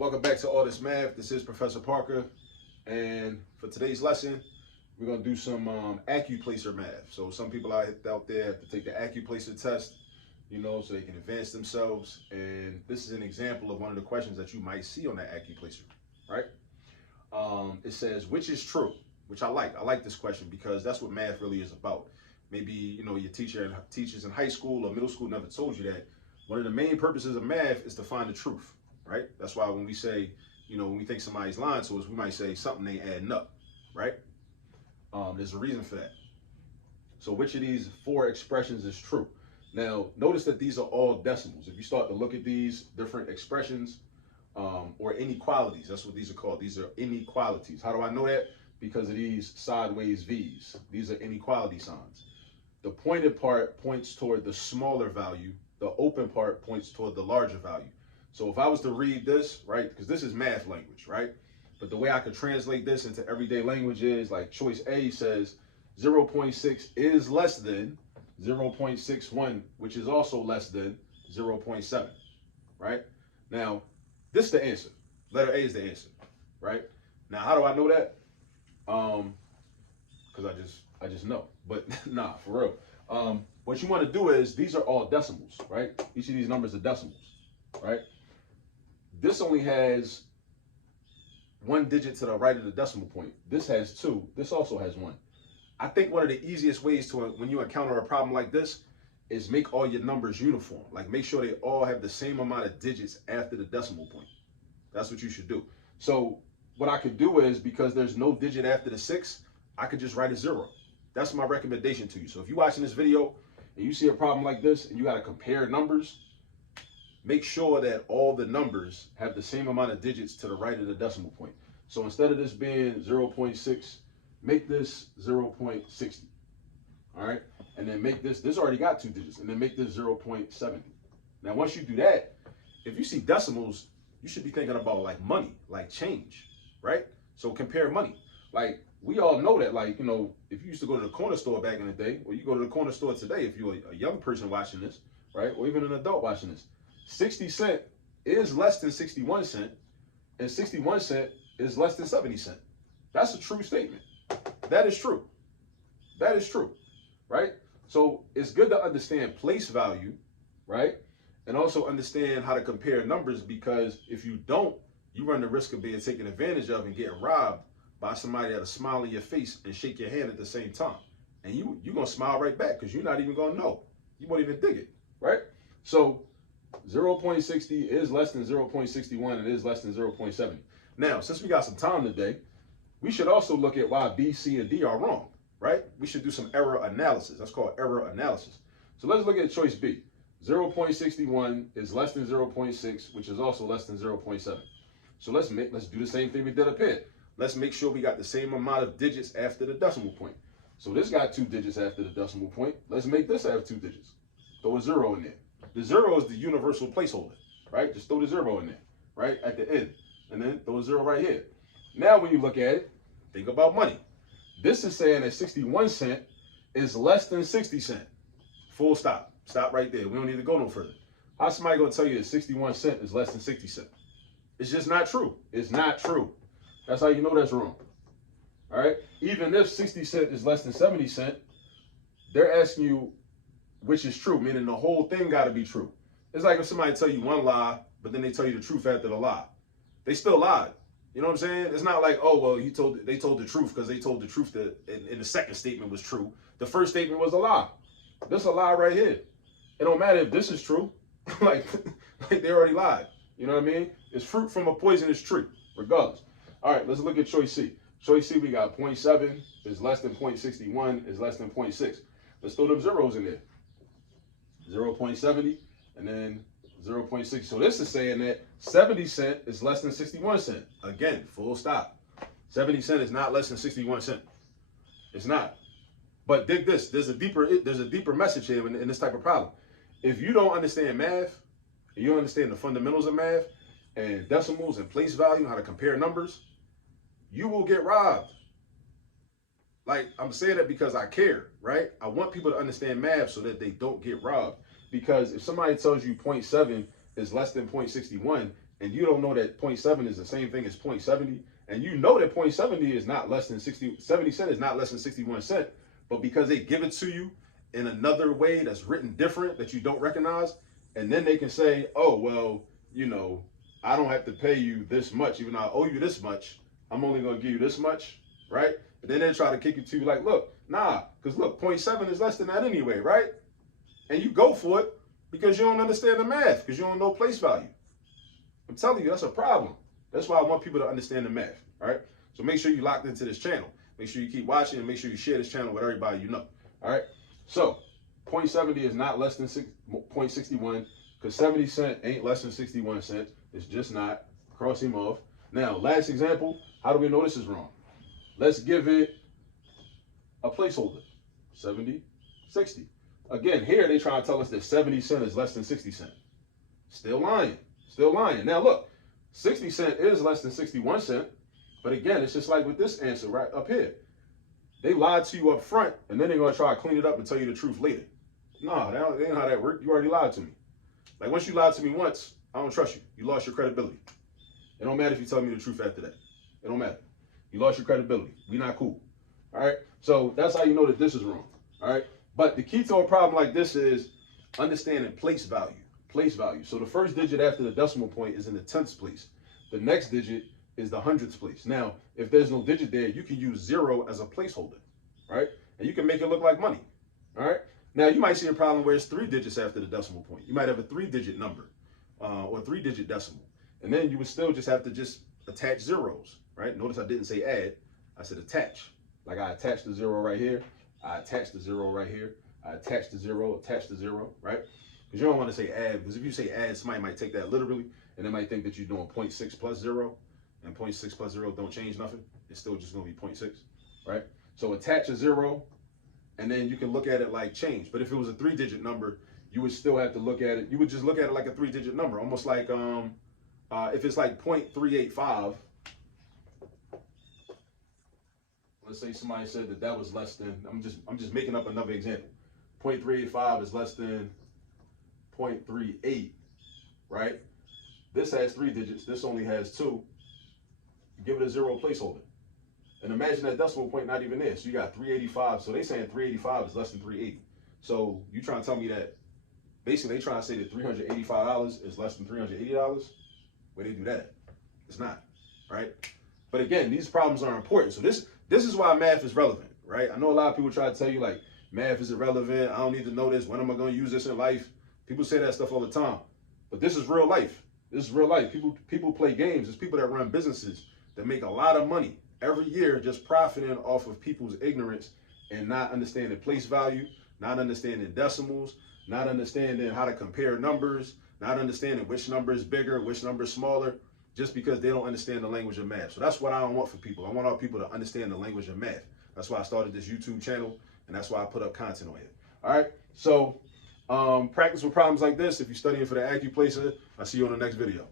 Welcome back to All This Math. This is Professor Parker, and for today's lesson, we're going to do some Accuplacer math. So some people out there have to take the Accuplacer test, so they can advance themselves. And this is an example of one of the questions that you might see on that Accuplacer, right? It says, which is true? Which I like. I like this question because that's what math really is about. Maybe, your teachers in high school or middle school never told you that one of the main purposes of math is to find the truth. Right? That's why when we say, when we think somebody's lying to us, we might say something ain't adding up, right? There's a reason for that. So which of these four expressions is true? Now, notice that these are all decimals. If you start to look at these different expressions or inequalities, that's what these are called. These are inequalities. How do I know that? Because of these sideways V's. These are inequality signs. The pointed part points toward the smaller value. The open part points toward the larger value. So if I was to read this, right, because this is math language, right? But the way I could translate this into everyday language is like choice A says 0.6 is less than 0.61, which is also less than 0.7, right? Now, this is the answer. Letter A is the answer, right? Now, how do I know that? Because I just know. But nah, for real. What you want to do is, these are all decimals, right? Each of these numbers are decimals, right? This only has one digit to the right of the decimal point. This has two. This also has one. I think one of the easiest ways to, when you encounter a problem like this, is make all your numbers uniform. Like make sure they all have the same amount of digits after the decimal point. That's what you should do. So what I could do is, because there's no digit after the 6, I could just write a 0. That's my recommendation to you. So if you're watching this video and you see a problem like this and you got to compare numbers, make sure that all the numbers have the same amount of digits to the right of the decimal point. So instead of this being 0.6, make this 0.60. All right. And then make this already got 2 digits, and then make this 0.70. Now, once you do that, if you see decimals, you should be thinking about like money, like change, right? So compare money. Like we all know that, like, if you used to go to the corner store back in the day, or you go to the corner store today, if you're a young person watching this, right? Or even an adult watching this, 60 cent is less than 61 cent, and 61 cent is less than 70 cent. That's a true statement. That is true. That is true, right? So it's good to understand place value, right? And also understand how to compare numbers, because if you don't, you run the risk of being taken advantage of and getting robbed by somebody that'll smile in your face and shake your hand at the same time. And you're going to smile right back because you're not even going to know. You won't even dig it, right? So 0.60 is less than 0.61 and it is less than 0.70. Now, since we got some time today, we should also look at why B, C, and D are wrong, right? We should do some error analysis. That's called error analysis. So let's look at choice B. 0.61 is less than 0.6, which is also less than 0.7. So let's do the same thing we did up here. Let's make sure we got the same amount of digits after the decimal point. So this got 2 digits after the decimal point. Let's make this have 2 digits. Throw a 0 in there. The 0 is the universal placeholder, right? Just throw the 0 in there, right? At the end. And then throw a 0 right here. Now, when you look at it, think about money. This is saying that 61 cent is less than 60 cent. Full stop. Stop right there. We don't need to go no further. How's somebody going to tell you that 61 cent is less than 60 cent? It's just not true. It's not true. That's how you know that's wrong. All right? Even if 60 cent is less than 70 cent, they're asking you which is true, meaning the whole thing got to be true. It's like if somebody tell you one lie, but then they tell you the truth after the lie. They still lied. You know what I'm saying? It's not like, oh, well, they told the truth because they told the truth that in the second statement was true. The first statement was a lie. This is a lie right here. It don't matter if this is true. like they already lied. You know what I mean? It's fruit from a poisonous tree, regardless. All right, let's look at choice C. Choice C, we got 0.7 is less than 0.61 is less than 0.6. Let's throw them zeros in there. 0.70 and then 0.6. So this is saying that 70 cent is less than 61 cent. Again, full stop. 70 cent is not less than 61 cent. It's not. But dig this. There's a deeper message here in this type of problem. If you don't understand math, and you don't understand the fundamentals of math and decimals and place value, how to compare numbers, you will get robbed. Like, I'm saying that because I care, right? I want people to understand math so that they don't get robbed. Because if somebody tells you 0.7 is less than 0.61, and you don't know that 0.7 is the same thing as 0.70, and you know that 0.70 is not less than 70 cent is not less than 61 cent, but because they give it to you in another way that's written different that you don't recognize, and then they can say, oh, well, you know, I don't have to pay you this much, even though I owe you this much, I'm only going to give you this much, right? And then they try to kick it to you like, look, nah, because look, 0.7 is less than that anyway, right? And you go for it because you don't understand the math, because you don't know place value. I'm telling you, that's a problem. That's why I want people to understand the math, all right? So make sure you locked into this channel. Make sure you keep watching, and make sure you share this channel with everybody you know, all right? So 0.70 is not less than 0.61, because 70 cent ain't less than 61 cents. It's just not. Cross him off. Now, last example, how do we know this is wrong? Let's give it a placeholder, 70, 60. Again, here they try to tell us that 70 cent is less than 60 cent. Still lying, still lying. Now look, 60 cent is less than 61 cent, but again, it's just like with this answer right up here. They lied to you up front, and then they're gonna try to clean it up and tell you the truth later. No, that ain't how that works. You already lied to me. Like once you lied to me once, I don't trust you. You lost your credibility. It don't matter if you tell me the truth after that. It don't matter. You lost your credibility. We not cool. All right? So that's how you know that this is wrong. All right? But the key to a problem like this is understanding place value. Place value. So the first digit after the decimal point is in the tenths place. The next digit is the hundredths place. Now, if there's no digit there, you can use 0 as a placeholder. Right? And you can make it look like money. All right? Now, you might see a problem where it's 3 digits after the decimal point. You might have a 3-digit number or 3-digit decimal. And then you would still just have to just attach zeros, right? Notice I didn't say add, I said attach. Like I attached the 0 right here, I attached the 0 right here, I attached the 0, attached the 0, right? Because you don't want to say add, because if you say add, somebody might take that literally, and they might think that you're doing 0.6 plus 0, and 0.6 plus 0 don't change nothing. It's still just going to be 0.6, right? So attach a 0, and then you can look at it like change. But if it was a 3-digit number, you would still have to look at it. You would just look at it like a 3-digit number, almost like if it's like 0.385. Let's say somebody said that that was less than. I'm just making up another example. 0.385 is less than 0.38, right? This has 3 digits. This only has 2. You give it a 0 placeholder. And imagine that decimal point not even there. So you got 385. So they saying 385 is less than 380. So you trying to tell me that basically they trying to say that $385 is less than $380? Where they do that? It's not, right? But again, these problems are important. So this is why math is relevant, right? I know a lot of people try to tell you like math is irrelevant. I don't need to know this. When am I going to use this in life? People say that stuff all the time. But this is real life. This is real life. People play games. There's people that run businesses that make a lot of money every year just profiting off of people's ignorance and not understanding place value, not understanding decimals, not understanding how to compare numbers, not understanding which number is bigger, which number is smaller, just because they don't understand the language of math. So that's what I don't want for people. I want all people to understand the language of math. That's why I started this YouTube channel, and that's why I put up content on it. All right, so practice with problems like this. If you're studying for the Accuplacer, I'll see you on the next video.